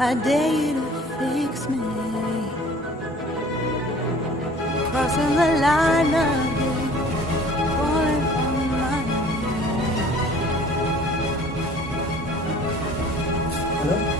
I dare you to fix me. Crossing the line again, falling on my knees. Hello?